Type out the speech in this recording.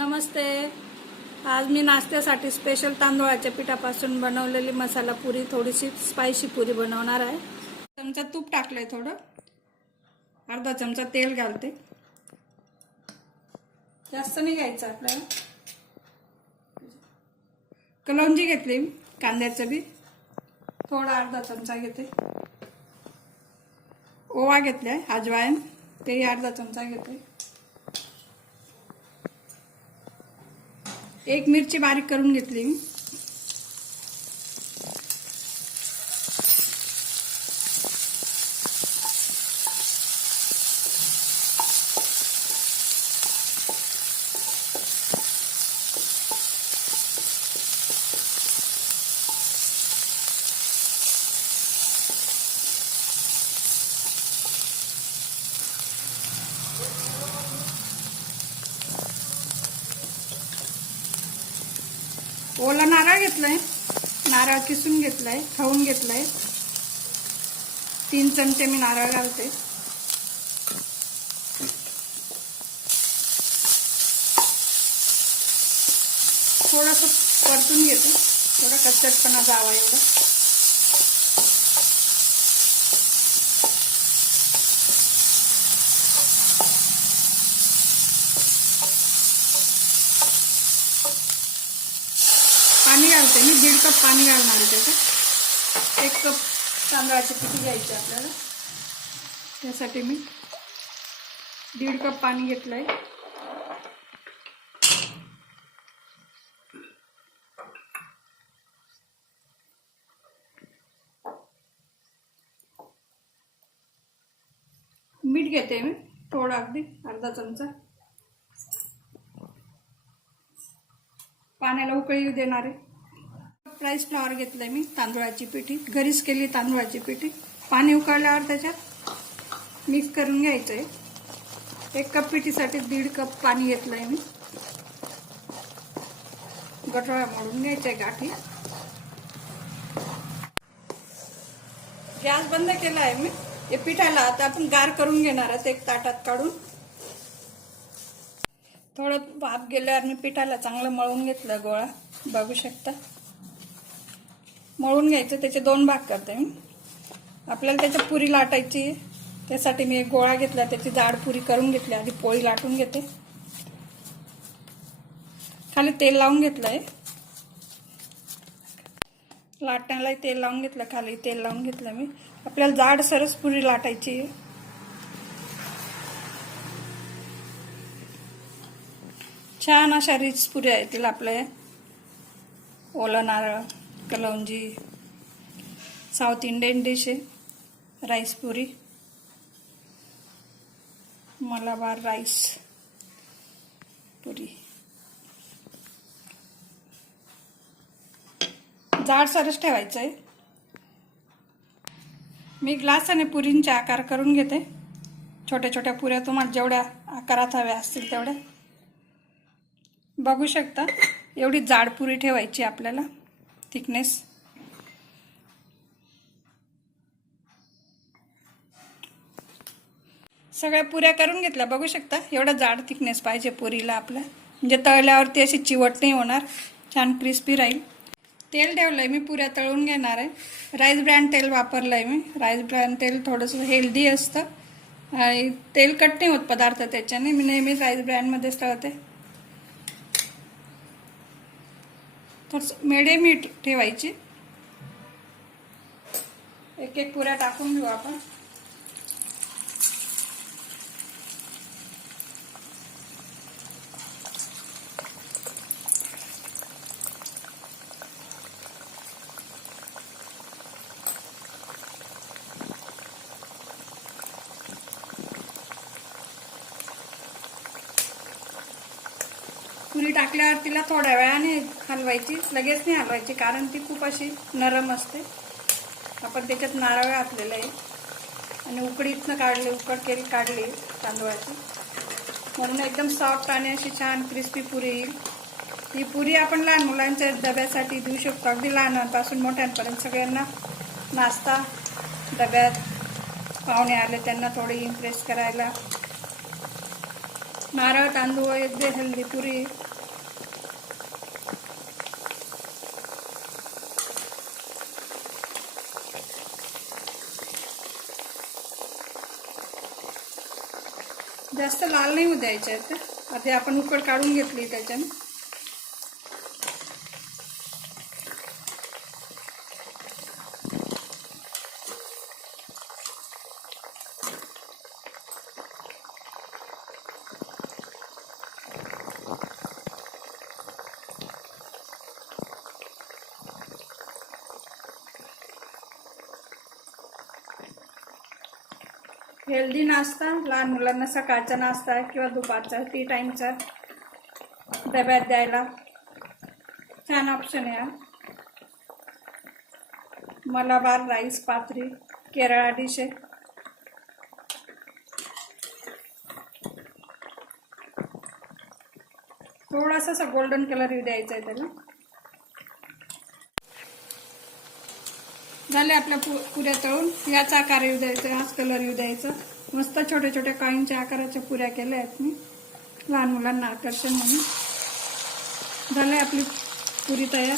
नमस्ते। आज मी नाश्त्यासाठी स्पेशल तांदूळाच्या पिठापासून बनवलेली मसाला पुरी, थोडीशी स्पायसी पुरी बनवणार आहे। चमचा तूप टाकलंय, थोडं अर्धा चमचा तेल घालते। जास्त नाही घ्यायचं आपल्याला। कलौंजी घेतली, कांद्याचं बी थोडा अर्धा चमचा घेते। ओवा घेतलाय, अजवाइन तेही अर्धा चमचा घेते। एक मिरची बारीक करून घेतली मी। ओला नारळ घेतलाय, नारळ किसून घेतलाय, खाऊन घेतलाय। 3 चमचे मी नारळ घालते। थोडंसं परतून घेते, थोडा कच्चटपणा जावा एवढं। पाणी घालते मी, 1.5 कप पाणी घालणार आहे त्याच्यात। 1 कप तांदळाची पिठी घ्यायची आपल्याला, त्यासाठी मी 1.5 कप पाणी घेतलंय। मीठ घेते मी थोडं, अगदी अर्धा चमचा। पाण्याला उकळी देणार आहे। राईस फ्लॉवर घेतलंय मी, तांदूळाची पिठी, घरीच केली तांदूळाची पिठी। पाणी उकळल्यावर त्याच्यात मिक्स करून घ्यायचंय। 1 कप पिठीसाठी 1.5 कप पाणी घेतलंय मी। गठोळा मोडून घ्यायचंय, गाठी। गॅस बंद केला आहे मी। हे पिठाला आता आपण गार करून घेणार आहोत, एक ताटात काढून। थोडं भाप गेल्यावर मी पिठाला चांगलं मळून घेतलं, गोळा बघू शकता। मळून घ्यायचं, त्याचे 2 भाग करते मी। आपल्याला त्याची पुरी लाटायची, त्यासाठी मी एक गोळा घेतला, त्याची जाड पुरी करून घेतली। आधी पोळी लाटून घेते। खाली तेल लावून घेतलंय, लाटण्याला तेल लावून घेतलं, खाली तेल लावून घेतलं मी। आपल्याला जाड सरस पुरी लाटायची। छान अशा रिच पुऱ्या येतील आपल्या। ओला नारळ, कलौंजी, साऊथ इंडियन डिश आहे। राईस पुरी, मलाबार राईस पुरी, जाड सरस ठेवायचं आहे। मी ग्लासाने पुरींचे आकार करून घेते। छोट्या छोट्या पुऱ्या तुम्हाला जेवढ्या आकारात हव्या असतील तेवढ्या। बघू शकता, एवढी जाड पुरी ठेवायची आपल्याला, थिकनेस। सगळ्या पुऱ्या करून घेतल्या, बघू शकता एवढा जाड थिकनेस पाहिजे पुरीला आपल्या, म्हणजे तळल्यावरती अशी चिवट नाही होणार, छान क्रिस्पी राहील। तेल ठेवलंय मी, पुऱ्या तळून घेणार आहे। राईस ब्रँड तेल वापरलंय मी। राईस ब्रँड तेल थोडंसं हेल्दी असतं आणि तेलकट नाही होत पदार्थ त्याच्याने। मी नेहमी राईस ब्रँडमध्येच तळते। थोडंसं मिडियम हीट ठेवायची। एक एक पुऱ्या टाकून घेऊ आपण। पुरी टाकल्यावर तिला थोड्या वेळाने हलवायची, लगेच नाही हलवायची, कारण ती खूप अशी नरम असते। आपण त्याच्यात नारळ घातलेला आहे आणि उकडीतनं काढले, उकड काढली तांदूळाची, म्हणून एकदम सॉफ्ट आणि अशी छान क्रिस्पी पुरी येईल। ही पुरी आपण लहान मुलांच्या डब्यासाठी देऊ शकतो, अगदी लहानांपासून मोठ्यांपर्यंत सगळ्यांना नाश्ता डब्यात पाहुणे आले त्यांना थोडी इम्प्रेस करायला। नारळ तांदूळ एक हेल्दी पुरी जास्त लाल नाही होऊ द्यायच्या आहेत. आता आपण उकड काढून घेतली त्याच्याने. हेल्दी नाश्ता लहान मुलांना सकाळचा नाश्ता किंवा दुपारचा टी टाईमचा डब्यात द्यायला छान ऑप्शन आहे. मलाबार राईस पात्री केरळा डिश आहे. थोडासा असा गोल्डन कलर येऊ द्यायचा आहे त्याला. झाले आपल्या पुऱ्या तळून. याचा आकार येऊ द्यायचा, हाच कलर येऊ द्यायचा. मस्त छोट्या छोट्या कॉईनच्या आकाराच्या पुऱ्या केल्या आहेत मी लहान मुलांना आकर्षण म्हणून. झाले आपली पुरी तयार.